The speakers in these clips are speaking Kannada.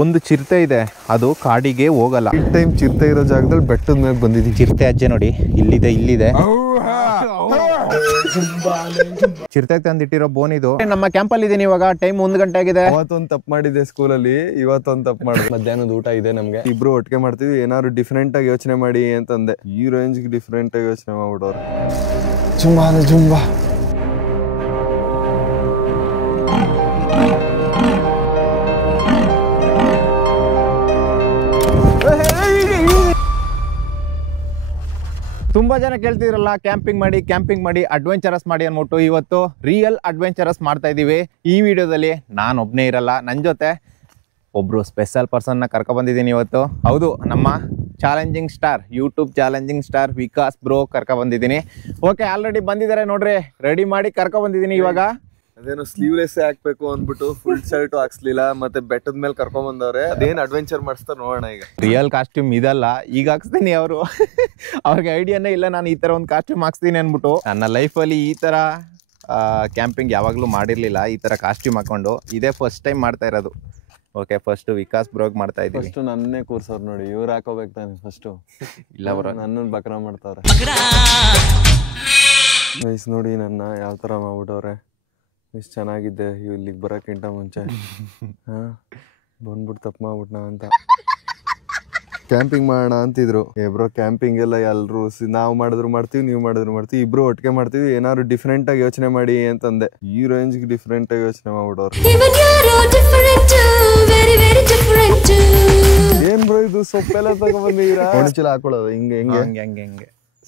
ಒಂದು ಚಿರತೆ ಇದೆ, ಅದು ಕಾಡಿಗೆ ಹೋಗಲ್ಲ. ಈ ಟೈಮ್ ಚಿರತೆ ಇರೋ ಜಾಗದಲ್ಲಿ ಬೆಟ್ಟದ ಮೇಲೆ ಬಂದಿದ್ದೀವಿ. ಚಿರತೆ ಅಜ್ಜೆ ನೋಡಿ, ಇಲ್ಲಿದೆ. ಚಿರತೆ ತಂದಿಟ್ಟಿರೋ ಬೋನ್ ಇದು. ನಮ್ಮ ಕ್ಯಾಂಪಲ್ಲಿ ಇದೀನಿ ಇವಾಗ. ಟೈಮ್ 1 ಗಂಟೆ ಆಗಿದೆ. ಅವತ್ತೊಂದು ತಪ್ಪು ಮಾಡಿದೆ ಸ್ಕೂಲಲ್ಲಿ, ಇವತ್ತೊಂದು ತಪ್ಪು ಮಾಡಿದೆ. ಮಧ್ಯಾಹ್ನದ ಊಟ ಇದೆ ನಮ್ಗೆ. ಇಬ್ರು ಒಟ್ಟಿಗೆ ಮಾಡ್ತೀವಿ. ಏನಾದ್ರು ಡಿಫ್ರೆಂಟ್ ಆಗಿ ಯೋಚನೆ ಮಾಡಿ ಅಂತಂದೆ. ಈ ರೇಂಜ್ಗೆ ಡಿಫ್ರೆಂಟ್ ಆಗಿ ಯೋಚನೆ ಮಾಡ್ಬಿಟ್ಟವ್ರೆ. ಜುಂಬಾ ತುಂಬಾ ಜನ ಕೇಳ್ತಿದ್ರಲ್ಲ ಕ್ಯಾಂಪಿಂಗ್ ಮಾಡಿ ಅಡ್ವೆಂಚರಸ್ ಮಾಡಿ ಅನ್ಬಿಟ್ಟು. ಇವತ್ತು ರಿಯಲ್ ಅಡ್ವೆಂಚರಸ್ ಮಾಡ್ತಾ ಇದೀವಿ. ಈ ವಿಡಿಯೋದಲ್ಲಿ ನಾನು ಒಬ್ನೇ ಇರಲ್ಲ, ನನ್ನ ಜೊತೆ ಒಬ್ರು ಸ್ಪೆಷಲ್ ಪರ್ಸನ್ನ ಕರ್ಕೊ ಬಂದಿದ್ದೀನಿ ಇವತ್ತು. ಹೌದು, ನಮ್ಮ challenging star, YouTube challenging star Vikas bro ಕರ್ಕೊ ಬಂದಿದ್ದೀನಿ. ಓಕೆ, ಆಲ್ರೆಡಿ ಬಂದಿದ್ದಾರೆ ನೋಡ್ರಿ, ರೆಡಿ ಮಾಡಿ ಕರ್ಕೊ ಬಂದಿದ್ದೀನಿ. ಇವಾಗ ಅದೇನೋ ಸ್ಲೀವ್ಲೆಸ್ ಹಾಕ್ಬೇಕು ಅಂದ್ಬಿಟ್ಟು ಫುಲ್ ಶರ್ಟ್ ಹಾಕ್ಸ್ಲಿಲ್ಲ, ಮತ್ತೆ ಬೆಟ್ಟದ ಮೇಲೆ ಕರ್ಕೊಂಡ್ ಬಂದವ್ರೆ. ಅದೇನ್ ಅಡ್ವೆಂಚರ್ ಮಾಡಿಸ್ತಾರ ನೋಡೋಣ. ಈಗ ರಿಯಲ್ ಕಾಸ್ಟ್ಯೂಮ್ ಇದಲ್ಲ, ಈಗ ಹಾಕ್ಸ್ತೀನಿ. ಅವರು ಅವ್ರಿಗೆ ಐಡಿಯಾನೇ ಇಲ್ಲ ನಾನು ಈ ತರ ಒಂದು ಕಾಸ್ಟ್ಯೂಮ್ ಹಾಕ್ಸ್ತೀನಿ ಅನ್ಬಿಟ್ಟು. ನನ್ನ ಲೈಫಲ್ಲಿ ಈ ತರ ಕ್ಯಾಂಪಿಂಗ್ ಯಾವಾಗ್ಲೂ ಮಾಡಿರ್ಲಿಲ್ಲ, ಈ ತರ ಕಾಸ್ಟ್ಯೂಮ್ ಹಾಕೊಂಡು. ಇದೇ ಫಸ್ಟ್ ಟೈಮ್ ಮಾಡ್ತಾ ಇರೋದು. ಓಕೆ, ಫಸ್ಟ್ ವಿಕಾಸ್ ಬ್ರೋಗ್ ಮಾಡ್ತಾ ಇದೀವಿ. ಫಸ್ಟ್ ನನ್ನೇ ಕೂರ್ಸೋರು ನೋಡಿ, ಇವ್ರು ಹಾಕೋಬೇಕು ತಾನೆ ಫಸ್ಟ್. ಇಲ್ಲ ಬ್ರೋ, ನನ್ನನ್ನು ಬಕ್ರ ಮಾಡ್ತಾವ್ರೆ ಗೈಸ್. ನೋಡಿ ನನ್ನ ಯಾವ ತರ ಮಾಡ್ಬಿಟ್ಟವ್ರೆ. ಇಷ್ಟು ಚೆನ್ನಾಗಿದ್ದೆ ಇಲ್ಲಿಗೆ ಬರೋಕ್ಕಿಂತ ಮುಂಚೆ. ಬಂದ್ಬಿಟ್ಟು ತಪ್ಪು ಮಾಡ್ಬಿಟ್ನಾ ಅಂತ. ಕ್ಯಾಂಪಿಂಗ್ ಮಾಡೋಣ ಅಂತಿದ್ರು. ಬ್ರೋ ಕ್ಯಾಂಪಿಂಗ್ ಎಲ್ಲ ಎಲ್ರು ನಾವು ಮಾಡಿದ್ರು ಮಾಡ್ತೀವಿ, ನೀವು ಮಾಡಿದ್ರು ಮಾಡ್ತೀವಿ, ಇಬ್ರು ಒಟ್ಟಿಗೆ ಮಾಡ್ತೀವಿ. ಏನಾದ್ರು ಡಿಫ್ರೆಂಟ್ ಆಗಿ ಯೋಚನೆ ಮಾಡಿ ಅಂತಂದೆ. ಈ ರೇಂಜ್ಗೆ ಡಿಫ್ರೆಂಟ್ ಆಗಿ ಯೋಚನೆ ಮಾಡ್ಬಿಟ್ಟವ್ರು. ಏನ್ ಬ್ರೋ ಇದು ಸೊಪ್ಪೆಲ್ಲ ತಗೊಂಡ್ಬಂದಿದ್ದೀರಾ? ಗೋಣಿಚೀಲ ಹಾಕೊಳ್ಳೋದು ಹಿಂಗೆ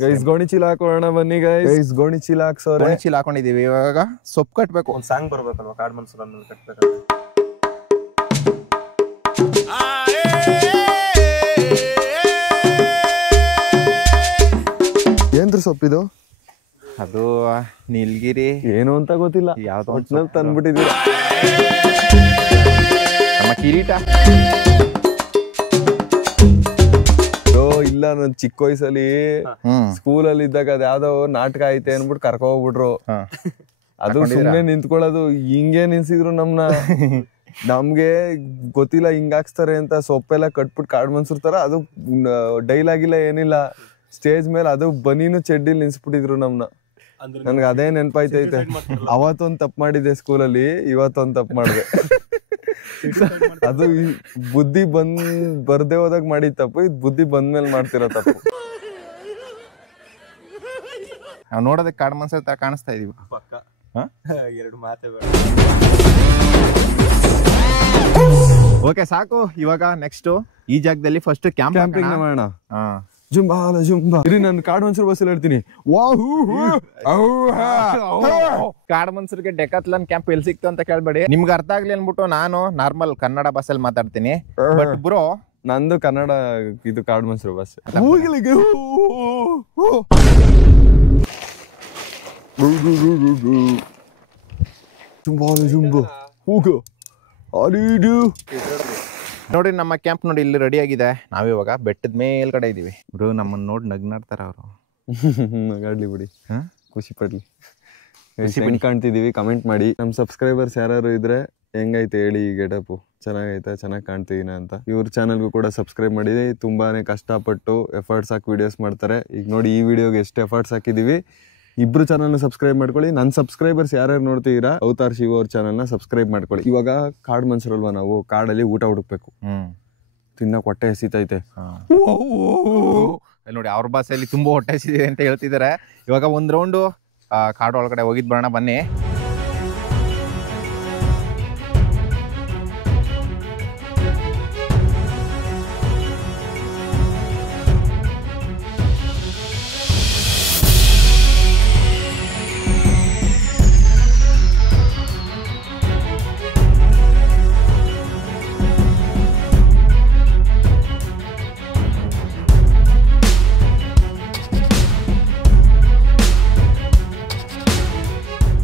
ಗೈಸ್. ಗೋಣಿಚೀಲ ಹಾಕೋಣ ಬನ್ನಿ ಗೈಸ್. ಗೋಣಿಚೀಲ ಹಾಕ್ಸೋರೆ. ಗೋಣಿಚೀಲ ಹಾಕೊಂಡಿದೀವಿ. ಇವಾಗ ಸೊಪ್ಪು ಕಟ್ಬೇಕು. ಒಂದು ಸಾಂಗ್ ಬರ್ಬೇಕಲ್ವಾ, ಕಾಡ್ ಮನ್ಸೂರಲ್ಲಿ ಕಟ್ಬೇಕಂತ. ಏನ್ರಿ ಸೊಪ್ಪಿದು? ಅದು ನೀಲಗಿರಿ ಏನು ಅಂತ ಗೊತ್ತಿಲ್ಲ, ಯಾವ್ದೋ ಒಟ್ನಲ್ಲಿ ತಂದ್ಬಿಟ್ಟಿದೀರ. ನಮ್ಮ ಕಿರೀಟ. ಇಲ್ಲ, ನನ್ ಚಿಕ್ಕ ವಯಸ್ಸಲ್ಲಿ ಸ್ಕೂಲಲ್ಲಿ ಇದ್ದಾಗ ಅದ್ ಯಾವ್ದೋ ನಾಟಕ ಐತೆ ಅನ್ಬಿಟ್ಟು ಕರ್ಕೊ ಹೋಗ್ಬಿಟ್ರು. ಅದು ಸುಮ್ನೆ ನಿಂತ್ಕೊಳ್ಳೋದು. ಹಿಂಗೆ ನಿಲ್ಸಿದ್ರು ನಮ್ಗೆ ಗೊತ್ತಿಲ್ಲ ಹಿಂಗ್ ಹಾಕ್ಸ್ತಾರೆ ಅಂತ. ಸೊಪ್ಪೆಲ್ಲ ಕಟ್ಬಿಟ್ಟು ಕಾಡ್ ಮನ್ಸೂರ್ತಾರ. ಅದು ಡೈಲಾಗ್ ಇಲ್ಲ, ಏನಿಲ್ಲ. ಸ್ಟೇಜ್ ಮೇಲೆ ಅದು ಬನೀನು ಚಡ್ಡಿಲ್ ನಿಲ್ಸ್ಬಿಟ್ಟಿದ್ರು ನಮ್ನ. ನನ್ಗೆ ಅದೇ ನೆನ್ಪಾಯ್ತೈತೆ. ಅವತ್ತೊಂದ್ ತಪ್ಪು ಮಾಡಿದ್ದೆ ಸ್ಕೂಲಲ್ಲಿ, ಇವತ್ತೊಂದ್ ತಪ್ಪು ಮಾಡಿದೆ. ಅದು ಬುದ್ಧಿ ಬರ್ದೇ ಹೋದಾಗ ಮಾಡಿದ ತಪ್ಪು, ಇದು ಬುದ್ಧಿ ಬಂದ್ಮೇಲೆ ಮಾಡ್ತಿರೋ ತಪ್ಪು. ನಾವು ನೋಡೋದಕ್ಕೆ ಕಾಡ್ ಮನ್ಸೂರ್ ತರ ಕಾಣಿಸ್ತಾ ಇದೀವಿ. ಎರಡು ಮಾತೇ ಬೇಡ. ಓಕೆ, ಸಾಕು. ಇವಾಗ ನೆಕ್ಸ್ಟ್ ಈ ಜಾಗದಲ್ಲಿ ಫಸ್ಟ್ ಕ್ಯಾಂಪಿಂಗ್ ಮಾಡೋಣ. ಜುಂಬಾ ಇರಿ, ನಾನು ಕಾಡು ಮನ್ಸೂರ್ ಬಸ್ಸಲ್ಲಿ ಹೇಳ್ತೀನಿ. ಕಾಡ್ ಮನ್ಸೂರ್ಗೆ ಡೆಕಾಥ್ಲಾನ್ ಕ್ಯಾಂಪ್ ಎಲ್ಲಿ ಸಿಕ್ತು ಅಂತ ಕೇಳ್ಬೇಡಿ. ನಿಮ್ಗೆ ಅರ್ಥ ಆಗ್ಲಿ ಅನ್ಬಿಟ್ಟು ನಾನು ನಾರ್ಮಲ್ ಕನ್ನಡ ಬಸ್ಸಲ್ಲಿ ಮಾತಾಡ್ತೀನಿ. ಬಟ್ ಬ್ರೋ, ನಂದು ಕನ್ನಡ ಇದು ಕಾಡು ಮನ್ಸೂರ್ ಬಸ್. ನೋಡಿ ನಮ್ಮ ಕ್ಯಾಂಪ್ ನೋಡಿ ಇಲ್ಲಿ ರೆಡಿ ಆಗಿದೆ. ನಾವಿವಾಗ ಬೆಟ್ಟದ ಮೇಲ್ಗಡೆ ಇದೀವಿ. ಬ್ರೋ ನಮ್ಮನ್ನ ನೋಡಿ ನಗ್ನಾಡ್ತಾರ ಅವರು. ನಗಾಡ್ಲಿ ಬಿಡಿ, ಖುಷಿ ಪಡ್ಲಿ. ಹೆಂಗ್ ಕಾಣ್ತಿದೀವಿ ಕಮೆಂಟ್ ಮಾಡಿ. ನಮ್ ಸಬ್ಸ್ಕ್ರೈಬರ್ಸ್ ಯಾರು ಇದ್ರೆ ಹೆಂಗೈತೆ ಹೇಳಿ ಈ ಗೆಟಪ್. ಚೆನ್ನಾಗೈತೆ, ಚೆನ್ನಾಗಿ ಕಾಣ್ತಿದೀನ ಅಂತ. ಇವ್ರ ಚಾನಲ್ಗೂ ಕೂಡ ಸಬ್ಸ್ಕ್ರೈಬ್ ಮಾಡಿ. ತುಂಬಾನೇ ಕಷ್ಟಪಟ್ಟು ಎಫರ್ಟ್ಸ್ ಹಾಕಿ ವಿಡಿಯೋಸ್ ಮಾಡ್ತಾರೆ. ಈಗ ನೋಡಿ ಈ ವಿಡಿಯೋಗೆ ಎಷ್ಟು ಎಫರ್ಟ್ಸ್ ಹಾಕಿದೀವಿ. ಇಬ್ರು ಚಾನಲ್ ಸಬ್ಸ್ಕ್ರೈಬ್ ಮಾಡ್ಕೊಳ್ಳಿ. ನನ್ನ ಸಬ್ಸ್ಕ್ರೈಬರ್ಸ್ ಯಾರ್ಯಾರು ನೋಡ್ತೀರಾ, ಅವತಾರ್ ಶಿವ ಅವ್ರ ಚಾನಲ್ನ ಸಬ್ಸ್ಕ್ರೈಬ್ ಮಾಡ್ಕೊಳ್ಳಿ. ಇವಾಗ ಕಾಡ್ ಮನ್ಸೂರಲ್ವಾ, ನಾವು ಕಾಡಲ್ಲಿ ಊಟ ಹುಡುಕ್ಬೇಕು. ತಿನ್ನಕ್ ಹೊಟ್ಟೆ ಹಸಿತೈತೆ. ನೋಡಿ ಅವ್ರ ಭಾಷೆಯಲ್ಲಿ ತುಂಬಾ ಹೊಟ್ಟೆ ಹಸಿದೆ ಅಂತ ಹೇಳ್ತಿದ್ದಾರೆ. ಇವಾಗ ಒಂದ್ ರೌಂಡು ಕಾಡು ಒಳಗಡೆ ಹೋಗಿದ್ ಬರೋಣ ಬನ್ನಿ.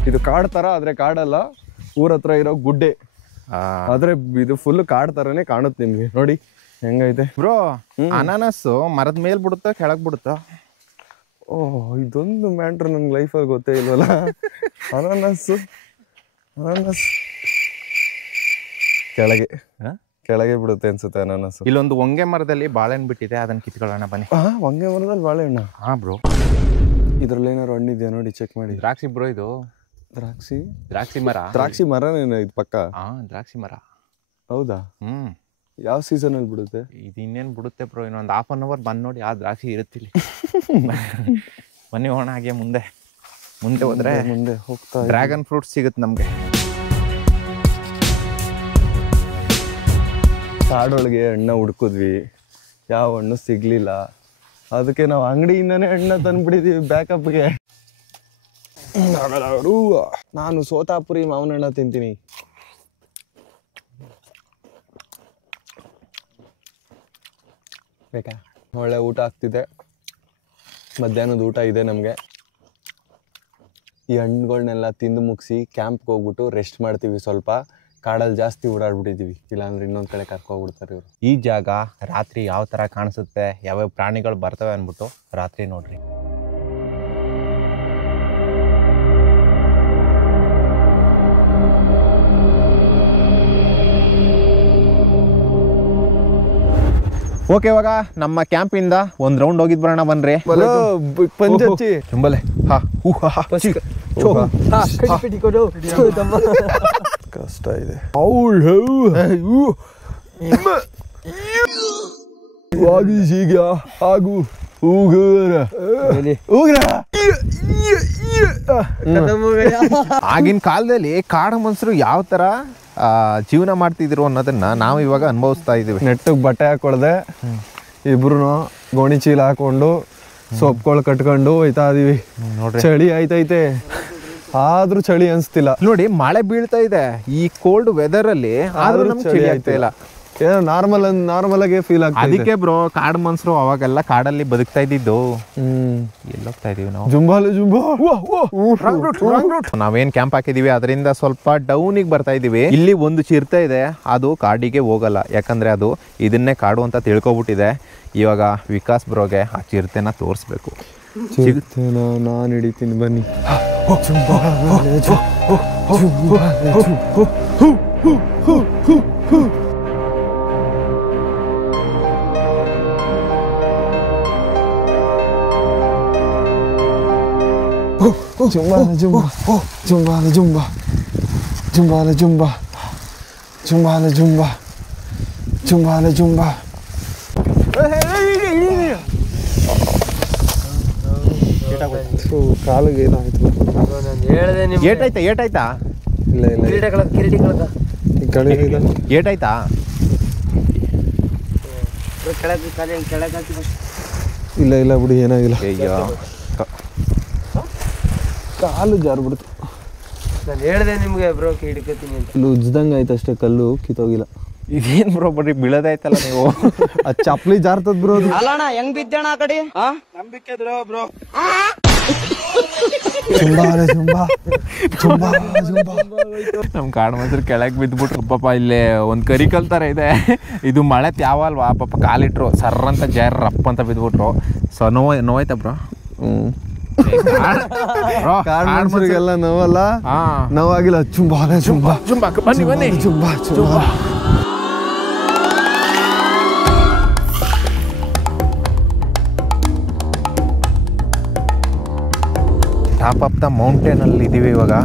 ಇದು ಕಾಡ್ ತರ, ಆದ್ರೆ ಕಾಡಲ್ಲ, ಊರ ಹತ್ರ ಇರೋ ಗುಡ್ಡೆ. ಆದ್ರೆ ಇದು ಫುಲ್ ಕಾಡ್ ತರನೇ ಕಾಣುತ್ತೆ ನಿಮ್ಗೆ. ನೋಡಿ ಹೆಂಗೈತೆ ಬ್ರೋ. ಅನಾನಸ್ ಮರದ ಮೇಲ್ ಬಿಡುತ್ತ, ಕೆಳಗ್ ಬಿಡುತ್ತ. ಓಹ್, ಇದೊಂದು ಮ್ಯಾಟ್ರ್ ನನ್ಗೆ ಲೈಫಲ್ಲಿ ಗೊತ್ತೇ ಇಲ್ವಲ್ಲ. ಅನಾನಸ್ ಕೆಳಗೆ ಹಾ? ಕೆಳಗೆ ಬಿಡುತ್ತೆ ಅನ್ಸುತ್ತೆ ಅನಾನಸು. ಇಲ್ಲೊಂದು ಹೊಂಗೆ ಮರದಲ್ಲಿ ಬಾಳೆಹಣ್ಣು ಬಿಟ್ಟಿದೆ, ಅದನ್ನ ಕಿತ್ಕೊಳ್ಳೋಣ ಬನ್ನಿ. ಹೊಂಗೆ ಮರದಲ್ಲಿ ಬಾಳೆಹಣ್ಣ. ಹಾ ಬ್ರೋ, ಇದ್ರಲ್ಲಿ ಏನಾರು ಹಣ್ಣಿದ್ಯಾ ನೋಡಿ, ಚೆಕ್ ಮಾಡಿ. ದ್ರಾಕ್ಷಿ ಬ್ರೋ, ಇದು ದ್ರಾಕ್ಷಿ ಮರ. ದ್ರಾಕ್ಷಿ ಮರನೇನ ಇದು ಪಕ್ಕ? ಹಾ, ದ್ರಾಕ್ಷಿ ಮರ. ಹೌದಾ? ಹ್ಮ್. ಯಾವ ಸೀಸನ್ ಅಲ್ಲಿ ಬಿಡುತ್ತೆ ಇದು? ಇನ್ನೇನ್ ಬಿಡುತ್ತೆ ಬ್ರೋ, ಇನ್ನೊಂದು ಹಾಫ್ ಅನ್ ಅವರ್ ಬಂದ್ ನೋಡಿ, ಆ ದ್ರಾಕ್ಷಿ ಇರುತ್ತಿಲ್ಲ. ಬನ್ನಿ ಹೋಗೋಣ ಹಾಗೆ ಮುಂದೆ ಹೋದ್ರೆ ಮುಂದೆ ಹೋಗ್ತಾ ಡ್ರ್ಯಾಗನ್ ಫ್ರೂಟ್ ಸಿಗುತ್ತೆ ನಮ್ಗೆ. ಕಾಡೊಳಗೆ ಹಣ್ಣ ಹುಡ್ಕಿದ್ವಿ, ಯಾವ ಹಣ್ಣು ಸಿಗ್ಲಿಲ್ಲ. ಅದಕ್ಕೆ ನಾವು ಅಂಗಡಿಯಿಂದಾನೇ ಹಣ್ಣ ತಂದ್ಬಿಟ್ಟಿದೀವಿ ಬ್ಯಾಕಪ್ಗೆ. ನಾನು ಸೋತಾಪುರಿ ಮಾವಿನ ಹಣ್ಣ ತಿಂತೀನಿ. ಬೇಕಾ? ಒಳ್ಳೆ ಊಟ ಆಗ್ತಿದೆ, ಮಧ್ಯಾಹ್ನದ ಊಟ ಇದೆ ನಮಗೆ. ಈ ಹಣ್ಣುಗಳನ್ನೆಲ್ಲ ತಿಂದು ಮುಗಿಸಿ ಕ್ಯಾಂಪ್ಗೆ ಹೋಗ್ಬಿಟ್ಟು ರೆಸ್ಟ್ ಮಾಡ್ತೀವಿ. ಸ್ವಲ್ಪ ಕಾಡಲ್ಲಿ ಜಾಸ್ತಿ ಓಡಾಡ್ಬಿಟ್ಟಿದ್ದೀವಿ, ಇಲ್ಲಾಂದ್ರೆ ಇನ್ನೊಂದು ಕಡೆ ಕರ್ಕೊಬಿಡ್ತಾರೆ ಇವರು. ಈ ಜಾಗ ರಾತ್ರಿ ಯಾವ ತರ ಕಾಣಿಸುತ್ತೆ, ಯಾವ್ಯಾವ ಪ್ರಾಣಿಗಳು ಬರ್ತವೆ ಅನ್ಬಿಟ್ಟು ರಾತ್ರಿ ನೋಡ್ರಿ. ಓಕೆ, ಇವಾಗ ನಮ್ಮ ಕ್ಯಾಂಪಿಂದ ಒಂದ್ ರೌಂಡ್ ಹೋಗಿದ್ ಬರೋಣ ಬನ್ರಿ. ಪಂಚಿ ಚುಂಬಲೆ ಕಷ್ಟ ಇದೆ. ಆಗಿನ ಕಾಲದಲ್ಲಿ ಕಾಡು ಮನುಷ್ಯರು ಯಾವ ತರ ಜೀವನ ಮಾಡ್ತಿದ್ರು ಅನ್ನೋದನ್ನ ನಾವು ಇವಾಗ ಅನುಭವಿಸ್ತಾ ಇದೀವಿ. ನೆಟ್ಟಿಗೆ ಬಟ್ಟೆ ಹಾಕೊಳ್ದೆ ಇಬ್ರು ಗೋಣಿ ಚೀಲ ಹಾಕೊಂಡು ಸೊಪ್ಪುಗಳು ಕಟ್ಕೊಂಡು ಹೋಯ್ತಾ ಇದೀವಿ. ಚಳಿ ಆಯ್ತೈತೆ, ಆದ್ರೂ ಚಳಿ ಅನ್ಸ್ತಿಲ್ಲ ನೋಡಿ. ಮಳೆ ಬೀಳ್ತಾ ಇದೆ ಈ ಕೋಲ್ಡ್ ವೆದರ್ ಅಲ್ಲಿ, ಆದ್ರೂ ನಮ್ಗೆ ಚಳಿ ಆಗ್ತಾ ಇಲ್ಲ. ಏನೋ ನಾರ್ಮಲ್ ಆಗಿ ಫೀಲ್ ಆಗ್ತದೆ. ಅದಕ್ಕೆ ಬ್ರೋ, ಕಾಡು ಮನುಷ್ಯರು ಅವಾಗೆಲ್ಲ ಕಾಡಲ್ಲಿ ಬದುಕ್ತಾ ಇದ್ದಿದ್ದು. ಎಲ್ಲೋಗ್ತಾ ಇದೀವಿ ನಾವು? ನಾವೇನ್ ಕ್ಯಾಂಪ್ ಹಾಕಿದೀವಿ ಅದರಿಂದ ಸ್ವಲ್ಪ ಡೌನಿಗೆ ಬರ್ತಾ ಇದೀವಿ. ಇಲ್ಲಿ ಒಂದು ಚಿರತೆ ಇದೆ, ಅದು ಕಾಡಿಗೆ ಹೋಗಲ್ಲ, ಯಾಕಂದ್ರೆ ಅದು ಇದನ್ನೇ ಕಾಡು ಅಂತ ತಿಳ್ಕೊಬಿಟ್ಟಿದೆ. ಇವಾಗ ವಿಕಾಸ್ ಬ್ರೋಗೆ ಆ ಚಿರತೆನ ತೋರಿಸ್ಬೇಕು. ನಾನು ಹಿಡಿತೀನಿ ಬನ್ನಿ. ಕಾಲಿಗೆ ಏನಾಯ್ತು? ಏಟಾಯ್ತಾ? ಇಲ್ಲ ಏಟಾಯ್ತಾ? ಇಲ್ಲ ಬಿಡಿ, ಏನಾಗಿಲ್ಲ. ಅಯ್ಯೋ, ಕಾಲು ಜಾರ್ಬಿಡ್ತು. ನಾನು ಹೇಳ್ದೆ ನಿಮ್ಗೆ ಬ್ರೋ ಹಿಡ್ಕತೀನಿ ಅಂತ. ಇಲ್ಲಿ ಉಜ್ದಂಗೆ ಆಯ್ತು ಅಷ್ಟೇ, ಕಲ್ಲು ಕಿತ್ತೋಗಿಲ್ಲ. ಇದೇನ್ ಬ್ರೋ ಬರೀ ಬೀಳೋದಾಯ್ತಲ್ಲ ನೀವು? ಆ ಚಪ್ಲಿ ಜಾರ್ತದ್ ಬ್ರೋ. ಅಲ್ಲಣ್ಣ ಹೆಂಗ್ ಬಿದ್ದಣ ಆ ಕಡೆ ನಂಬಿಕೆ ಬ್ರೋ. ನಮ್ ಕಾಡು ಮನುಷ್ಯರು ಕೆಳಗೆ ಬಿದ್ಬಿಟ್ರು ಪಾಪ. ಇಲ್ಲೇ ಒಂದ್ ಕರಿಕಲ್ ತರ ಇದೆ, ಇದು ಮಳೆ ತ್ಯಾವಲ್ವಾ ಪಾಪ, ಕಾಲಿಟ್ರು ಸರ್ರ ಅಂತ ಜಾರ್ ರಪ್ಪ ಅಂತ ಬಿದ್ಬಿಟ್ರು. ಸೊ ನೋವಾಯ್ತಾ ಬ್ರೋ? ಕಾಡ್ಮನ್ಸರಿಗೆಲ್ಲ ನೋವಲ್ಲ, ನೋವಾಗಿಲ್ಲ. ಚುಂಬಾ. ಟಾಪ್ ಆಫ್ ದ ಮೌಂಟೇನ್ ಅಲ್ಲಿ ಇದೀವಿ ಇವಾಗ.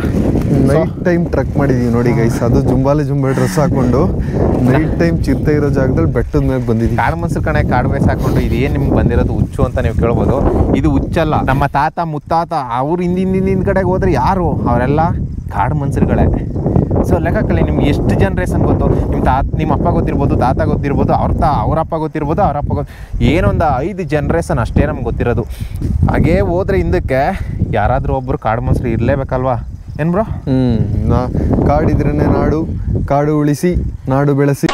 ನೈಟ್ ಟೈಮ್ ಟ್ರಕ್ ಮಾಡಿದೀವಿ ನೋಡಿ ಗೈಸ್. ಅದು ಜುಂಬಾಲೆ ಡ್ರೆಸ್ ಹಾಕೊಂಡು ನೈಟ್ ಟೈಮ್ ಚಿರತೆ ಇರೋ ಜಾಗದಲ್ಲಿ ಬೆಟ್ಟದ ಮೇಲೆ ಬಂದಿದ್ದೀವಿ. ಕಾಡು ಮನ್ಸರ್ ಕಣೆ, ಕಾಡು ಬೇಸ್ ಹಾಕೊಂಡು ಇದೇನ್ ನಿಮ್ಗೆ ಬಂದಿರೋದು ಹುಚ್ಚು ಅಂತ ನೀವು ಕೇಳ್ಬೋದು. ಇದು ಹುಚ್ಚಲ್ಲ, ನಮ್ಮ ತಾತ ಮುತ್ತಾತ ಅವ್ರು ಹಿಂದಿನ ಕಡೆಗೆ ಹೋದ್ರೆ ಯಾರು ಅವರೆಲ್ಲ ಕಾಡು ಮನ್ಸರುಗಳೇ. ಸೊ ಲೆಕ್ಕಕ್ಕಲ್ಲಿ ನಿಮ್ಗೆ ಎಷ್ಟು ಜನ್ರೇಷನ್ ಗೊತ್ತು? ನಿಮ್ಮ ಅಪ್ಪ ಗೊತ್ತಿರ್ಬೋದು, ತಾತ ಗೊತ್ತಿರ್ಬೋದು, ಅವ್ರ ಅಪ್ಪ ಗೊತ್ತಿರ್ಬೋದು, ಏನೊಂದು 5 ಜನ್ರೇಷನ್ ಅಷ್ಟೇ ನಮ್ಗೆ ಗೊತ್ತಿರೋದು. ಹಾಗೇ ಹೋದ್ರೆ ಹಿಂದಕ್ಕೆ ಯಾರಾದರೂ ಒಬ್ಬರು ಕಾಡು ಮನ್ಸರು ಇರಲೇಬೇಕಲ್ವಾ? ಏನ್ ಬ್ರೋ? ಕಾಡಿದ್ರೇನೆ ನಾಡು, ಕಾಡು ಉಳಿಸಿ ನಾಡು ಬೆಳೆಸಿ.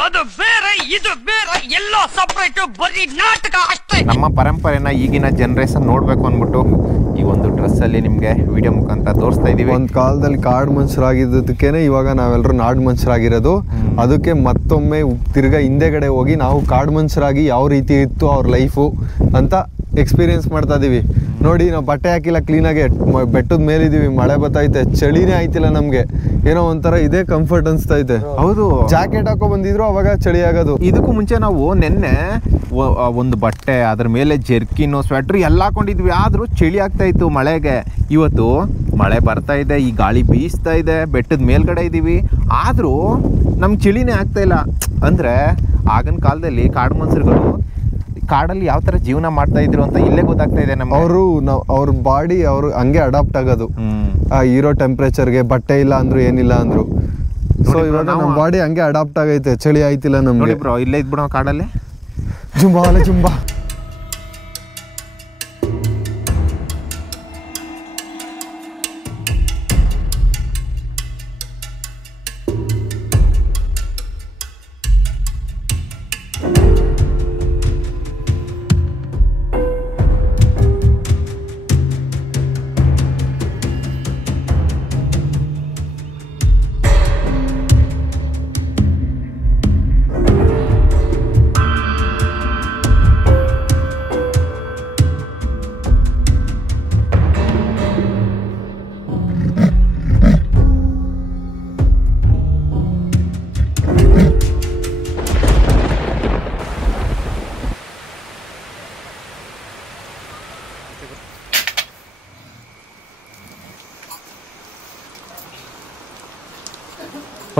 ನಮ್ಮ ಪರಂಪರೆನ ಈಗಿನ ಜನರೇಷನ್ ನೋಡ್ಬೇಕು ಅಂದ್ಬಿಟ್ಟು ಈ ಒಂದು ಡ್ರೆಸ್ ಅಲ್ಲಿ ನಿಮ್ಗೆ ವಿಡಿಯೋ ಮುಖಾಂತರ ತೋರಿಸ್ತಾ ಇದೀವಿ. ಒಂದ್ ಕಾಲದಲ್ಲಿ ಕಾಡು ಮನುಷ್ಯರಾಗಿದ್ದಕ್ಕೇನೆ ಇವಾಗ ನಾವೆಲ್ಲರೂ ನಾಡು ಮನುಷ್ಯರಾಗಿರೋದು. ಅದಕ್ಕೆ ಮತ್ತೊಮ್ಮೆ ತಿರ್ಗಾ ಹಿಂದೆಗಡೆ ಹೋಗಿ ನಾವು ಕಾಡು ಮನುಷ್ಯರಾಗಿ ಯಾವ ರೀತಿ ಇತ್ತು ಅವ್ರ ಲೈಫು ಅಂತ ಎಕ್ಸ್ಪೀರಿಯನ್ಸ್ ಮಾಡ್ತಾ ಇದೀವಿ. ನೋಡಿ ನಾವು ಬಟ್ಟೆ ಹಾಕಿಲ್ಲ ಕ್ಲೀನಾಗೆ, ಬೆಟ್ಟದ ಮೇಲಿದೀವಿ, ಮಳೆ ಬರ್ತೈತೆ, ಚಳಿನೇ ಆಯ್ತಿಲ್ಲ ನಮ್ಗೆ, ಏನೋ ಒಂಥರ ಇದೇ ಕಂಫರ್ಟ್ ಅನ್ಸ್ತೈತೆ. ಹೌದು, ಜಾಕೆಟ್ ಹಾಕೋ ಬಂದಿದ್ರು ಅವಾಗ ಚಳಿ ಆಗೋದು. ಇದಕ್ಕೂ ಮುಂಚೆ ನಾವು ನೆನ್ನೆ ಒಂದು ಬಟ್ಟೆ ಅದ್ರ ಮೇಲೆ ಜರ್ಕಿನು ಸ್ವೆಟ್ರ್ ಎಲ್ಲ ಹಾಕೊಂಡಿದ್ವಿ, ಆದ್ರೂ ಚಳಿ ಆಗ್ತಾ ಇತ್ತು ಮಳೆಗೆ. ಇವತ್ತು ಮಳೆ ಬರ್ತಾ ಇದೆ, ಈ ಗಾಳಿ ಬೀಸ್ತಾ ಇದೆ, ಬೆಟ್ಟದ ಮೇಲ್ಗಡೆ ಇದ್ದೀವಿ, ಆದ್ರೂ ನಮ್ಗೆ ಚಳಿನೇ ಆಗ್ತಾ ಇಲ್ಲ. ಅಂದ್ರೆ ಆಗಿನ ಕಾಲದಲ್ಲಿ ಕಾಡು ಮನುಷ್ಯರುಗಳು ಕಾಡಲ್ಲಿ ಯಾವ ತರ ಜೀವನ ಮಾಡ್ತಾ ಇದ್ರು ಅಂತ ಇಲ್ಲೇ ಗೊತ್ತಾಗ್ತಾ ಇದೆ ನಮ್ಗೆ. ಅವ್ರ ಬಾಡಿ ಅವ್ರು ಹಂಗೆ ಅಡಾಪ್ಟ್ ಆಗೋದು ಇರೋ ಟೆಂಪ್ರೇಚರ್ಗೆ. ಬಟ್ಟೆ ಇಲ್ಲ ಅಂದ್ರು ಏನಿಲ್ಲ ಅಂದ್ರು. ಸೊ ಇವಾಗ ನಮ್ಮ ಬಾಡಿ ಹಂಗೆ ಅಡಾಪ್ಟ್ ಆಗೈತೆ, ಚಳಿ ಆಯ್ತಿಲ್ಲ ನಮ್ಗೆ. ಬ್ರೋ ಇಲ್ಲೇ ಇದ್ಬಿಡೋ ಕಾಡಲ್ಲಿ, ಜುಂಬಾ ಅಲ್ಲ ಜುಂಬಾ.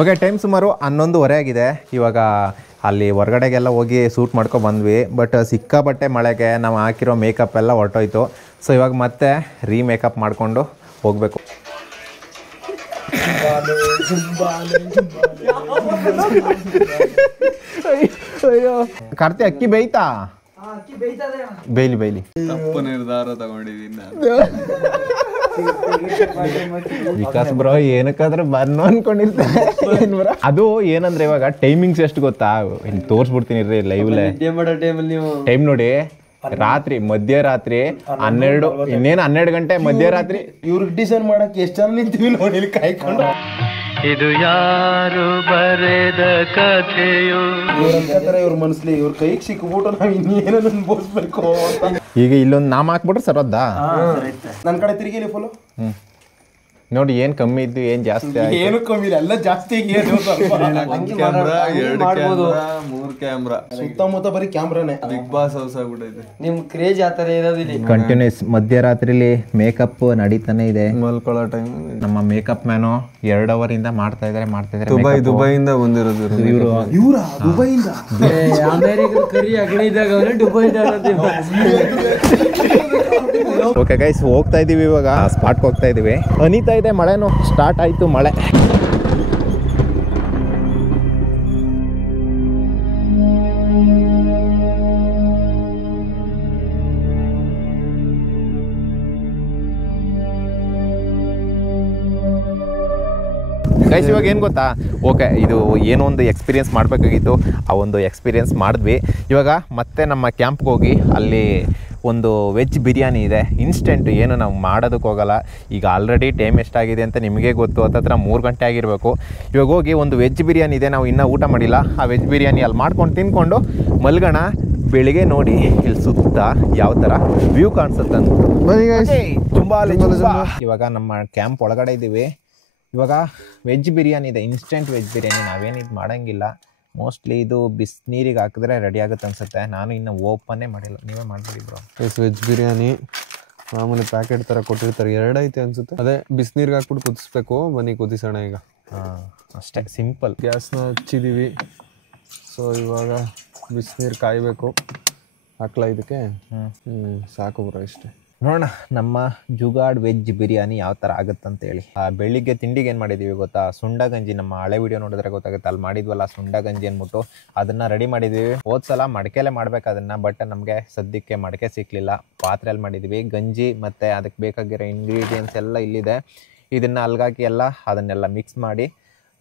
ಓಕೆ, ಟೈಮ್ ಸುಮಾರು 11:30 ಆಗಿದೆ. ಇವಾಗ ಅಲ್ಲಿ ಹೊರಗಡೆಗೆಲ್ಲ ಹೋಗಿ ಶೂಟ್ ಮಾಡ್ಕೊ ಬಂದ್ವಿ. ಬಟ್ ಸಿಕ್ಕಾಪಟ್ಟೆ ಮಳೆಗೆ ನಾವು ಹಾಕಿರೋ ಮೇಕಪ್ ಎಲ್ಲ ಹೊರಟೋಯ್ತು. ಸೊ ಇವಾಗ ಮತ್ತೆ ಮೇಕಪ್ ಮಾಡಿಕೊಂಡು ಹೋಗಬೇಕು. ಅಯ್ಯೋ ಕಾರ್ತಿ, ಅಕ್ಕಿ ಬೇಯ್ತಾ? ಬೇಯ್ಲಿ. ತಪ್ಪು ನಿರ್ಧಾರ ತಗೊಂಡಿದ್ದೀನಿ. Vikas bro ಏನಕ್ಕಾದ್ರೆ burn ಅನ್ಕೊಂಡಿರ್ತಾರೆ. ಅದು ಏನಂದ್ರೆ ಇವಾಗ ಟೈಮಿಂಗ್ಸ್ ಎಷ್ಟು ಗೊತ್ತಾ, ಇಲ್ಲಿ ತೋರಿಸ್ಬಿಡ್ತೀನಿ ರೀ ಲೈವ್ಲೆ. ಟೈಮ್ ನೋಡಿ, ರಾತ್ರಿ ಮಧ್ಯರಾತ್ರಿ 12, ಇನ್ನೇನು 12 ಗಂಟೆ ಮಧ್ಯರಾತ್ರಿ. ಇವ್ರಿಗೆ ಡಿಸೈನ್ ಮಾಡಕ್ಕೆ ಎಷ್ಟು ಜನ ನಿಂತೀವಿ ನೋಡಿ ಇಲ್ಲಿ ಕಾಯ್ಕೊಂಡು. ಇದು ಯಾರು ಬರೆದ ಕಥೆಯೋ, ಇವ್ರ ಮನಸ್ಲಿ ಇವ್ರ ಕೈಗೆ ಸಿಕ್ಬಿಟ್ಟು ನಾವ್ ಇನ್ನೇನೋ ಅನ್ಭವಿಸ್ಬೇಕು ಅಂತ. ಈಗ ಇಲ್ಲೊಂದು ನಾಮ ಹಾಕ್ಬಿಟ್ರೆ ಸರೋದಾ? ನನ್ನ ಕಡೆ ತಿರುಗಿಲಿ ಫುಲ್. ನೋಡಿ, ಏನ್ ಕಮ್ಮಿ ಇದ್ದು ಏನ್ ಜಾಸ್ತಿ ಆಯ್ತು. ಏನು ಕಮ್ಮಿ ಇಲ್ಲ, ಎಲ್ಲ ಜಾಸ್ತಿ. ಕ್ಯಾಮ್ರಾ, 2 ಕ್ಯಾಮ್ರಾ, 3 ಕ್ಯಾಮ್ರಾ, ಸುತ್ತಮುತ್ತ ಬರೀ ಕ್ಯಾಮ್ರಾನೇ. ಬಿಗ್ ಬಾಸ್ ಹೌಸ್ ಆಗ್ಬಿಟ್ಟೈತೆ. ನಿಮ್ ಕ್ರೇಜ್ ಆತರ ಇರೋದಿಲ್ಲ. ಕಂಟಿನ್ಯೂಸ್ ಮಧ್ಯರಾತ್ರಿಲಿ ಮೇಕಪ್ ನಡೀತಾನೆ ಇದೆ. ಮಲ್ಕೊಳ್ಳೋ ಟೈಮ್ ನಮ್ಮ ಮೇಕಪ್ ಮ್ಯಾನು 2 ಅವರ್ ಇಂದ ಮಾಡ್ತಾ ಇದಾರೆ. ದುಬೈಯಿಂದ ಬಂದಿರೋದು ಇವರು. ದುಬೈಯಿಂದ ಅಮೆರಿಕದ ಕರಿ ಅಗಳಿ ಇದ್ದಾಗ ದುಬೈದಾಗ. ಓಕೆ ಗೈಸ್, ಹೋಗ್ತಾ ಇದೀವಿ ಇವಾಗ, ಸ್ಪಾಟ್ಗೆ ಹೋಗ್ತಾ ಇದೀವಿ. ಅನಿತಾ ಇದೆ, ಮಳೆನೂ ಸ್ಟಾರ್ಟ್ ಆಯ್ತು ಮಳೆ. ಗೈಸ್ ಇವಾಗ ಏನು ಗೊತ್ತಾ, ಓಕೆ ಇದು ಏನೋ ಒಂದು ಎಕ್ಸ್ಪೀರಿಯೆನ್ಸ್ ಮಾಡಬೇಕಾಗಿತ್ತು, ಆ ಒಂದು ಎಕ್ಸ್ಪೀರಿಯೆನ್ಸ್ ಮಾಡಿದ್ವಿ. ಇವಾಗ ಮತ್ತೆ ನಮ್ಮ ಕ್ಯಾಂಪ್ಗೆ ಹೋಗಿ ಅಲ್ಲಿ ಒಂದು ವೆಜ್ ಬಿರಿಯಾನಿ ಇದೆ, ಇನ್ಸ್ಟೆಂಟ್, ಏನು ನಾವು ಮಾಡೋದಕ್ಕೆ ಹೋಗಲ್ಲ. ಈಗ ಆಲ್ರೆಡಿ ಟೈಮ್ ಎಷ್ಟಾಗಿದೆ ಅಂತ ನಿಮಗೆ ಗೊತ್ತು, ಹತ್ತತ್ರ 3 ಗಂಟೆ ಆಗಿರಬೇಕು. ಇವಾಗ ಹೋಗಿ ಒಂದು ವೆಜ್ ಬಿರಿಯಾನಿ ಇದೆ, ನಾವು ಇನ್ನೂ ಊಟ ಮಾಡಿಲ್ಲ. ಆ ವೆಜ್ ಬಿರಿಯಾನಿ ಅಲ್ಲಿ ಮಾಡ್ಕೊಂಡು ತಿನ್ಕೊಂಡು ಮಲ್ಗೋಣ. ಬೆಳಿಗ್ಗೆ ನೋಡಿ ಇಲ್ಲಿ ಸುತ್ತ ಯಾವ ಥರ ವ್ಯೂ ಕಾಣಿಸುತ್ತೆ ಅಂತ. ಇವಾಗ ನಮ್ಮ ಕ್ಯಾಂಪ್ ಒಳಗಡೆ ಇದ್ದೀವಿ. ಇವಾಗ ವೆಜ್ ಬಿರಿಯಾನಿ ಇದೆ, ಇನ್ಸ್ಟೆಂಟ್ ವೆಜ್ ಬಿರಿಯಾನಿ. ನಾವೇನಿದು ಮಾಡೋಂಗಿಲ್ಲ, ಮೋಸ್ಟ್ಲಿ ಇದು ಬಿಸಿನೀರಿಗೆ ಹಾಕಿದ್ರೆ ರೆಡಿ ಆಗುತ್ತೆ ಅನ್ಸುತ್ತೆ. ನಾನು ಇನ್ನು ಓಪನ್ನೇ ಮಾಡಿಲ್ಲ, ನೀವೇ ಮಾಡಿಬಿಡಿ ಬ್ರೋ. ವೆಜ್ ಬಿರಿಯಾನಿ ಮಾಮೂಲಿ ಪ್ಯಾಕೆಟ್ ಥರ ಕೊಟ್ಟಿರ್ತಾರೆ, 2 ಐತೆ ಅನ್ಸುತ್ತೆ. ಅದೇ ಬಿಸಿನೀರಿಗೆ ಹಾಕ್ಬಿಟ್ಟು ಕುದಿಸ್ಬೇಕು. ಬನ್ನಿ ಕುದಿಸೋಣ ಈಗ. ಅಷ್ಟೇ ಸಿಂಪಲ್. ಗ್ಯಾಸ್ನ ಹಚ್ಚಿದ್ದೀವಿ. ಸೊ ಇವಾಗ ಬಿಸಿನೀರು ಕಾಯಬೇಕು. ಹಾಕ್ಲಾ ಇದಕ್ಕೆ? ಸಾಕು ಬ್ರೋ, ಇಷ್ಟೇ. ನೋಡೋಣ ನಮ್ಮ ಜುಗಾಡ್ ವೆಜ್ ಬಿರಿಯಾನಿ ಯಾವ ಥರ ಆಗುತ್ತಂತೇಳಿ. ಬೆಳಿಗ್ಗೆ ತಿಂಡಿಗೆ ಏನು ಮಾಡಿದ್ದೀವಿ ಗೊತ್ತಾ, ಸುಂಡ ಗಂಜಿ. ನಮ್ಮ ಹಳೆ ವಿಡಿಯೋ ನೋಡಿದ್ರೆ ಗೊತ್ತಾಗುತ್ತೆ, ಅಲ್ಲಿ ಮಾಡಿದ್ವಲ್ಲ ಸುಂಡ ಗಂಜಿ ಅಂದ್ಬಿಟ್ಟು, ಅದನ್ನು ರೆಡಿ ಮಾಡಿದ್ದೀವಿ. ಹೋದ್ಸಲ ಮಡಿಕೆಲೆ ಮಾಡ್ಬೇಕು ಅದನ್ನು, ಬಟ್ ನಮಗೆ ಸದ್ಯಕ್ಕೆ ಮಡಿಕೆ ಸಿಕ್ಕಲಿಲ್ಲ, ಪಾತ್ರೆಯಲ್ಲಿ ಮಾಡಿದ್ದೀವಿ. ಗಂಜಿ ಮತ್ತು ಅದಕ್ಕೆ ಬೇಕಾಗಿರೋ ಇಂಗ್ರೀಡಿಯೆಂಟ್ಸ್ ಎಲ್ಲ ಇಲ್ಲಿದೆ. ಇದನ್ನು ಅಲ್ಗಾಕಿ ಎಲ್ಲ ಅದನ್ನೆಲ್ಲ ಮಿಕ್ಸ್ ಮಾಡಿ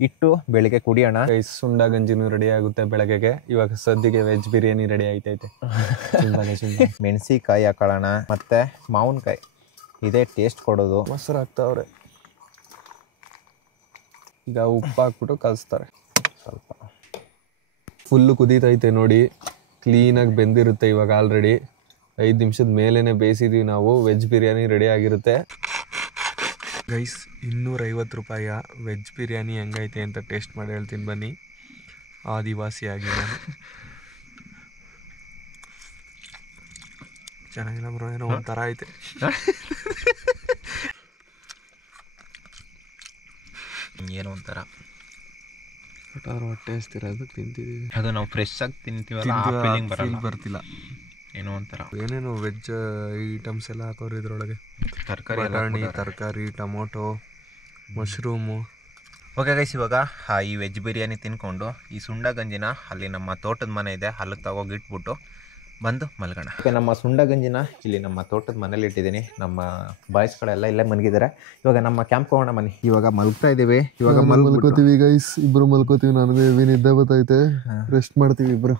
ಇಟ್ಟು ಬೆಳಿಗ್ಗೆ ಕುಡಿಯೋಣ. ಸುಂಡ ಗಂಜಿನೂ ರೆಡಿ ಆಗುತ್ತೆ ಬೆಳಗ್ಗೆಗೆ. ಇವಾಗ ಸದ್ಯಕ್ಕೆ ವೆಜ್ ಬಿರಿಯಾನಿ ರೆಡಿ ಆಯ್ತೈತೆ. ಮೆಣಸಿಕಾಯಿ ಹಾಕೊಳ್ಳೋಣ, ಮತ್ತೆ ಮಾವಿನಕಾಯಿ, ಇದೇ ಟೇಸ್ಟ್ ಕೊಡೋದು. ಮೊಸರು ಹಾಕ್ತಾವ್ರೆ. ಈಗ ಉಪ್ಪು ಹಾಕ್ಬಿಟ್ಟು ಕಲಿಸ್ತಾರೆ. ಸ್ವಲ್ಪ ಫುಲ್ಲು ಕುದೀತೈತೆ ನೋಡಿ, ಕ್ಲೀನಾಗಿ ಬೆಂದಿರುತ್ತೆ ಇವಾಗ ಆಲ್ರೆಡಿ. 5 ನಿಮಿಷದ ಮೇಲೇನೆ ಬೇಯಿಸಿದೀವಿ ನಾವು. ವೆಜ್ ಬಿರಿಯಾನಿ ರೆಡಿ ಆಗಿರುತ್ತೆ ಗೈಸ್. 250 ರೂಪಾಯಿಯ ವೆಜ್ ಬಿರಿಯಾನಿ ಹೆಂಗೈತೆ ಅಂತ ಟೇಸ್ಟ್ ಮಾಡಿ ಹೇಳ್ತೀನಿ ಬನ್ನಿ. ಆದಿವಾಸಿಯಾಗಿ ನಾನು ಚೆನ್ನಾಗಿಲ್ಲ ಬ್ರೋ, ಏನೋ ಒಂಥರ ಐತೆ. ಏನೋ ಒಂಥರ ಹೊಟ್ಟೆ ಹಸ್ತಿರೋದು ತಿಂತಿದ್ದೀವಿ. ಅದು ನಾವು ಫ್ರೆಶ್ ಆಗಿ ತಿಂತೀವಲ್ಲ, ಬರ್ತಿಲ್ಲ. ಏನೋ ಒಂಥರ ಏನೇನು ವೆಜ್ ಐಟಮ್ಸ್ ಎಲ್ಲ ಹಾಕೋರು ಇದ್ರೊಳಗೆ. ತರಕಾರಿ, ತರಕಾರಿ, ಟೊಮೊಟೊ, ಮಶ್ರೂಮು. ಓಕೆ ಗೈಸ್, ಇವಾಗ ಈ ವೆಜ್ ಬಿರಿಯಾನಿ ತಿನ್ಕೊಂಡು ಈ ಸುಂಡ ಗಂಜಿನ ಅಲ್ಲಿ ನಮ್ಮ ತೋಟದ ಮನೆ ಇದೆ ಅಲ್ಲಿಗೆ ತಗೋಗಿ ಇಟ್ಬಿಟ್ಟು ಬಂದು ಮಲ್ಗೋಣ. ನಮ್ಮ ಸುಂಡ ಗಂಜಿನ ಇಲ್ಲಿ ನಮ್ಮ ತೋಟದ ಮನೇಲಿ ಇಟ್ಟಿದ್ದೀನಿ. ನಮ್ಮ ಬಾಯ್ಸ್ಗಳೆಲ್ಲ ಇಲ್ಲೇ ಮಲಗಿದ್ದಾರೆ. ಇವಾಗ ನಮ್ಮ ಕ್ಯಾಂಪ್ ಹೋಗೋಣ ಬನ್ನಿ. ಇವಾಗ ಮಲ್ಗ್ತಾ ಇದ್ದೀವಿ. ಇವಾಗ ಮಲ್ಕೋತೀವಿ ಗೈಸ್, ಇಬ್ರು ಮಲ್ಕೋತೀವಿ. ನನಗೆ ನಿದ್ದೆ ಬರ್ತೈತೆ, ರೆಸ್ಟ್ ಮಾಡ್ತೀವಿ ಇಬ್ರು.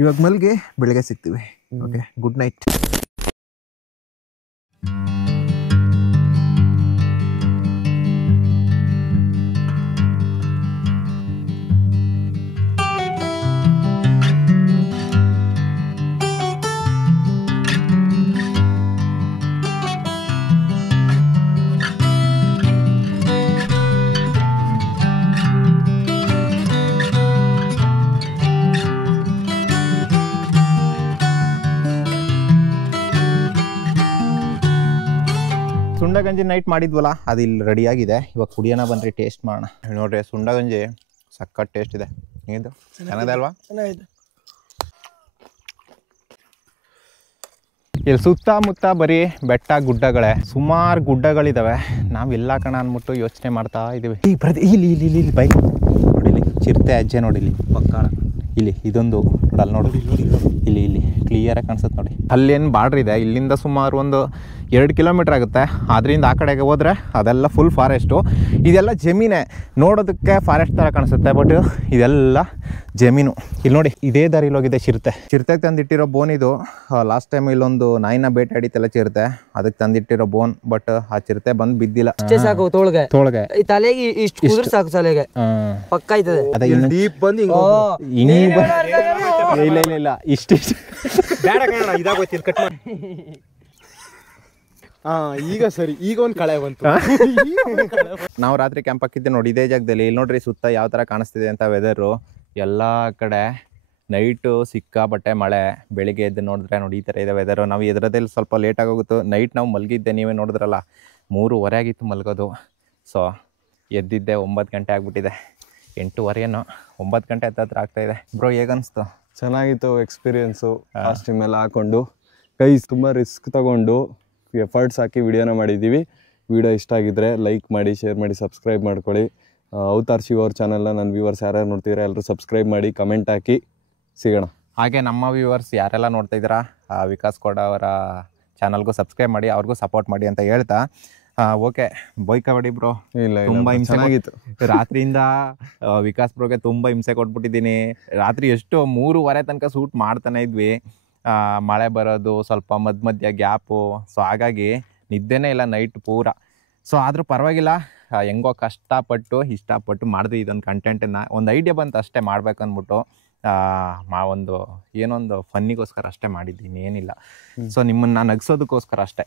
ಇವಾಗ ಮಲ್ಗೆ ಬೆಳಿಗ್ಗೆ ಸಿಗ್ತೀವಿ. Okay, good night. ಸುಂಡಗಂಜಿ ನೈಟ್ ಮಾಡಿದ್ವಲ್ಲ, ಅದು ಇಲ್ಲಿ ರೆಡಿಯಾಗಿದೆ. ಇವಾಗ ಕುಡಿಯೋಣ ಬನ್ರಿ, ಟೇಸ್ಟ್ ಮಾಡೋಣ. ನೋಡ್ರಿ, ಸುಂಡಗಂಜಿ ಸಖತ್ ಟೇಸ್ಟ್ ಇದೆ. ಇದು ಚೆನ್ನಾಗಿದೆ ಅಲ್ವಾ? ಇಲ್ಲಿ ಸುತ್ತಮುತ್ತ ಬರೀ ಬೆಟ್ಟ ಗುಡ್ಡಗಳೇ, ಸುಮಾರು ಗುಡ್ಡಗಳಿದಾವೆ. ನಾವೆಲ್ಲ ಕಣ ಅಂದ್ಬಿಟ್ಟು ಯೋಚನೆ ಮಾಡ್ತಾ ಇದೀವಿ. ಇಲ್ಲಿ ಇಲ್ಲಿ ಇಲ್ಲಿ ಇಲ್ಲಿ ಬೈಕ್ ನೋಡಿಲಿ, ಚಿರತೆ ಹೆಜ್ಜೆ ನೋಡಿಲಿ ಪಕ್ಕಾಣ. ಇಲ್ಲಿ ಇದೊಂದು ಅಲ್ಲಿ ನೋಡಿ, ಇಲ್ಲಿ ಇಲ್ಲಿ ಕ್ಲಿಯರಾಗಿ ಕಾಣಿಸುತ್ತೆ ನೋಡಿ. ಅಲ್ಲೇನು ಬಾರ್ಡ್ರ್ ಇದೆ, ಇಲ್ಲಿಂದ ಸುಮಾರು ಒಂದು 2 ಕಿಲೋಮೀಟ್ರ್ ಆಗುತ್ತೆ. ಅದರಿಂದ ಆ ಕಡೆಗೆ ಹೋದರೆ ಅದೆಲ್ಲ ಫುಲ್ ಫಾರೆಸ್ಟು. ಇದೆಲ್ಲ ಜಮೀನೇ, ನೋಡೋದಕ್ಕೆ ಫಾರೆಸ್ಟ್ ಥರ ಕಾಣಿಸುತ್ತೆ, ಬಟ್ ಇದೆಲ್ಲ ಜಮೀನು. ಇಲ್ಲಿ ನೋಡಿ, ಇದೇ ದಾರಿಲಿ ಹೋಗಿದೆ ಚಿರತೆಗೆ ತಂದಿಟ್ಟಿರೋ ಬೋನ್ ಇದು. ಲಾಸ್ಟ್ ಟೈಮ್ ಇಲ್ಲೊಂದು ನಾಯಿನ ಬೇಟೆ ಆಡಿತೆಲ್ಲ ಚಿರತೆ, ಅದಕ್ಕೆ ತಂದಿಟ್ಟಿರೋ ಬೋನ್. ಬಟ್ ಆ ಚಿರತೆ ಬಂದು ಬಿದ್ದಿಲ್ಲ. ಸಾಕು ತೋಳ್ಗೆ ತಲೆಗೆ ಇಷ್ಟು ಕುದುರ್ ಸಾಕು, ತಲೆಗೆ ಪಕ್ಕ ಆಯ್ತದೆ. ಡೀಪ್ ಬಂದು ಇಲ್ಲ ಇಷ್ಟು ಬೇಡ ಕಣ, ಇದಾಗೋಯ್ತು, ಕಟ್ ಮಾಡಿ. ಈಗ ಸರಿ, ಈಗ ಒಂದು ಕಳೆ ಬಂತು. ನಾವು ರಾತ್ರಿ ಕ್ಯಾಂಪ್ ಹಾಕಿದ್ದೆ ನೋಡಿ ಇದೇ ಜಾಗದಲ್ಲಿ. ಇಲ್ಲಿ ನೋಡ್ರಿ ಸುತ್ತ ಯಾವ ಥರ ಕಾಣಿಸ್ತಿದೆ ಅಂತ ವೆದರು. ಎಲ್ಲ ಕಡೆ ನೈಟು ಸಿಕ್ಕಾಪಟ್ಟೆ ಮಳೆ. ಬೆಳಿಗ್ಗೆ ಎದ್ದು ನೋಡಿದ್ರೆ ನೋಡಿ ಈ ಥರ ಇದೆ ವೆದರು. ನಾವು ಎದ್ರದಲ್ಲಿ ಸ್ವಲ್ಪ ಲೇಟಾಗಿ ಹೋಗುತ್ತೆ. ನೈಟ್ ನಾವು ಮಲಗಿದ್ದೆ, ನೀವೇ ನೋಡಿದ್ರಲ್ಲ, 3:30 ಆಗಿತ್ತು ಮಲಗೋದು. ಸೊ ಎದ್ದಿದ್ದೆ 9 ಗಂಟೆ ಆಗಿಬಿಟ್ಟಿದೆ. 8:15 9 ಗಂಟೆ ಹತ್ರ ಆಗ್ತಾಯಿದೆ. ಬ್ರೋ ಹೇಗನ್ನಿಸ್ತು? ಚೆನ್ನಾಗಿತ್ತು ಎಕ್ಸ್ಪೀರಿಯೆನ್ಸು. ಕಾಸ್ಟ್ಯೂಮ್ ಎಲ್ಲ ಹಾಕೊಂಡು ಗೈಸ್ ತುಂಬ ರಿಸ್ಕ್ ತಗೊಂಡು ಎಫರ್ಟ್ಸ್ ಹಾಕಿ ವಿಡಿಯೋನ ಮಾಡಿದ್ದೀವಿ. ವಿಡಿಯೋ ಇಷ್ಟ ಆಗಿದ್ರೆ ಲೈಕ್ ಮಾಡಿ, ಶೇರ್ ಮಾಡಿ, ಸಬ್ಸ್ಕ್ರೈಬ್ ಮಾಡ್ಕೊಳ್ಳಿ. ಅವತಾರ್ ಶಿವ ಅವ್ರ ಚಾನಲ್ನ ನನ್ನ ವ್ಯೂವರ್ಸ್ ಯಾರ್ಯಾರು ನೋಡ್ತಿದ್ದೀರಾ ಎಲ್ಲರೂ ಸಬ್ಸ್ಕ್ರೈಬ್ ಮಾಡಿ, ಕಮೆಂಟ್ ಹಾಕಿ. ಸಿಗೋಣ. ಹಾಗೆ ನಮ್ಮ ವ್ಯೂವರ್ಸ್ ಯಾರೆಲ್ಲ ನೋಡ್ತಾ ಇದ್ದೀರಾ, ವಿಕಾಸ್ ಕೋಡ ಅವರ ಚಾನಲ್ಗೂ ಸಬ್ಸ್ಕ್ರೈಬ್ ಮಾಡಿ, ಅವ್ರಿಗೂ ಸಪೋರ್ಟ್ ಮಾಡಿ ಅಂತ ಹೇಳ್ತಾ, ಓಕೆ ಬೈ ಕಬಡ್ಡಿ ಬ್ರೋ. ಇಲ್ಲ ತುಂಬ ಹಿಂಸೆ ಚೆನ್ನಾಗಿತ್ತು. ರಾತ್ರಿಯಿಂದ ವಿಕಾಸ್ ಬ್ರೋಗೆ ತುಂಬ ಹಿಂಸೆ ಕೊಟ್ಬಿಟ್ಟಿದ್ದೀನಿ. ರಾತ್ರಿ ಎಷ್ಟು 3:30 ತನಕ ಶೂಟ್ ಮಾಡ್ತಾನೆ ಇದ್ವಿ. ಮಳೆ ಬರೋದು, ಸ್ವಲ್ಪ ಮಧ್ಯ ಗ್ಯಾಪು. ಸೊ ಹಾಗಾಗಿ ನಿದ್ದೆನೇ ಇಲ್ಲ ನೈಟ್ ಪೂರ. ಸೊ ಆದರೂ ಪರವಾಗಿಲ್ಲ, ಹೆಂಗೋ ಕಷ್ಟಪಟ್ಟು ಇಷ್ಟಪಟ್ಟು ಮಾಡಿದ್ವಿ ಇದೊಂದು ಕಂಟೆಂಟನ್ನು. ಒಂದು ಐಡಿಯಾ ಬಂತು ಅಷ್ಟೇ ಮಾಡ್ಬೇಕಂದ್ಬಿಟ್ಟು. ಏನೊಂದು ಫನ್ನಿಗೋಸ್ಕರ ಅಷ್ಟೇ ಮಾಡಿದ್ದೀನಿ, ಏನಿಲ್ಲ. ಸೊ ನಿಮ್ಮನ್ನು ನಗಿಸೋದಕ್ಕೋಸ್ಕರ ಅಷ್ಟೇ.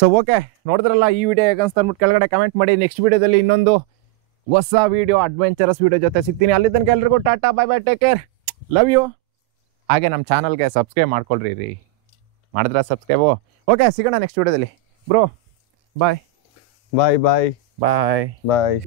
ಸೊ ಓಕೆ, ನೋಡಿದ್ರಲ್ಲ ಈ ವಿಡಿಯೋ ಹೇಗೆ ಅನ್ಸ್ತಾ ಅಂದ್ಬಿಟ್ಟು ಕೆಳಗಡೆ ಕಮೆಂಟ್ ಮಾಡಿ. ನೆಕ್ಸ್ಟ್ ವಿಡಿಯೋದಲ್ಲಿ ಇನ್ನೊಂದು ಹೊಸ ವಿಡಿಯೋ, ಅಡ್ವೆಂಚರಸ್ ವಿಡಿಯೋ ಜೊತೆ ಸಿಗ್ತೀನಿ. ಅಲ್ಲಿ ತನಕ ಎಲ್ರಿಗೂ tata, bye bye, take care, love you. ಹಾಗೆ ನಮ್ಮ ಚಾನಲ್ಗೆ ಸಬ್ಸ್ಕ್ರೈಬ್ ಮಾಡ್ಕೊಳ್ರಿ. ಮಾಡಿದ್ರೆ ಸಬ್ಸ್ಕ್ರೈಬು. ಓಕೆ, ಸಿಗೋಣ ನೆಕ್ಸ್ಟ್ ವಿಡಿಯೋದಲ್ಲಿ bro. Bye bye bye bye ಬಾಯ್.